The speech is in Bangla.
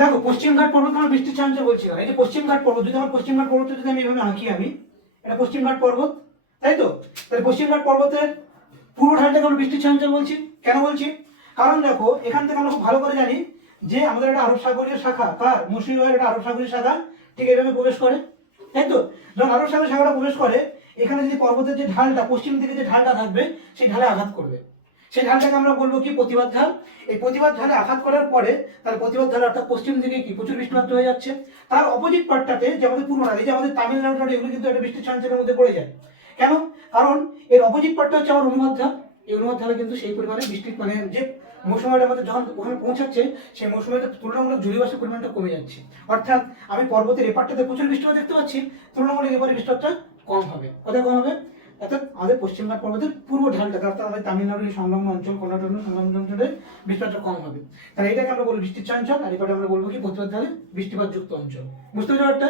দেখো পশ্চিমঘাট পর্বত আমরা বৃষ্টির ছায়াঞ্চল বলছি না, এই যে পশ্চিমঘাট পর্বত, যদি আমার পশ্চিমঘাট পর্বত যদি আমি এভাবে আঁকি, আমি এটা পশ্চিমঘাট পর্বত, তাই তো? তাহলে পশ্চিমঘাট পর্বতের পূর্ব ঢালটাকে আমরা বৃষ্টির ছায়াঞ্চল বলছি। কেন বলছি? কারণ দেখো এখান থেকে আমরা খুব ভালো করে জানি যে আমাদের একটা আরব সাগরীয় শাখা, কার মুর্শিদাবাদের একটা আরব সাগরীয় শাখা ঠিক এইভাবে প্রবেশ করে, তাই তো? যখন আরব সাগরীয় শাখাটা প্রবেশ করে, এখানে যদি পর্বতের যে ঢালটা পশ্চিম দিকে যে ঢালটা থাকবে সেই ঢালে আঘাত করবে, সেই ঢালটাকে আমরা বলবো কি প্রতিবাদ ঢাল। এই প্রতিবাদ ঢালে আঘাত করার পরে তার প্রতিবাদ ঢাল অর্থাৎ পশ্চিম দিকে কি প্রচুর বৃষ্টিপাত হয়ে যাচ্ছে। তার অপোজিট পার্টটাতে যে আমাদের পূর্ব ঢাল, এই যে আমাদের তামিলনাড়ু এগুলো কিন্তু একটা বৃষ্টির ছায়াঞ্চলের মধ্যে পড়ে যায়। কেন? কারণ এর অপোজিট পার্টটা হচ্ছে আমার অনুবাদ ঢাল। এই অনুবাদ ঢালে কিন্তু সেই পরিমাণে বৃষ্টি মানে যে মৌসুমীটা আমাদের যখন ওখানে পৌঁছাচ্ছে সেই মৌসুমীটা তুলনামূলক জলীয়বাষ্পের পরিমাণটা কমে যাচ্ছে। অর্থাৎ আমি পর্বতের এপারটাতে প্রচুর বৃষ্টিপাত দেখতে পাচ্ছি, তুলনামূলক এপারে বৃষ্টিপাতটা কম হবে। কোথায় কম হবে? অর্থাৎ আমাদের পশ্চিমঘাট পর্বতের পূর্ব ঢালটা, অর্থাৎ আমাদের তামিলনাড়ুর সংলগ্ন অঞ্চল, কর্ণাটক সংলগ্ন অঞ্চলে বৃষ্টিপাতটা কম হবে। তাহলে এটাকে আমরা বলবো বৃষ্টির ছায়াঞ্চল, আর এবারে আমরা বলবো কি প্রতিবাদ ঢালে বৃষ্টিপাত যুক্ত অঞ্চল। বুঝতে পারছো একটা?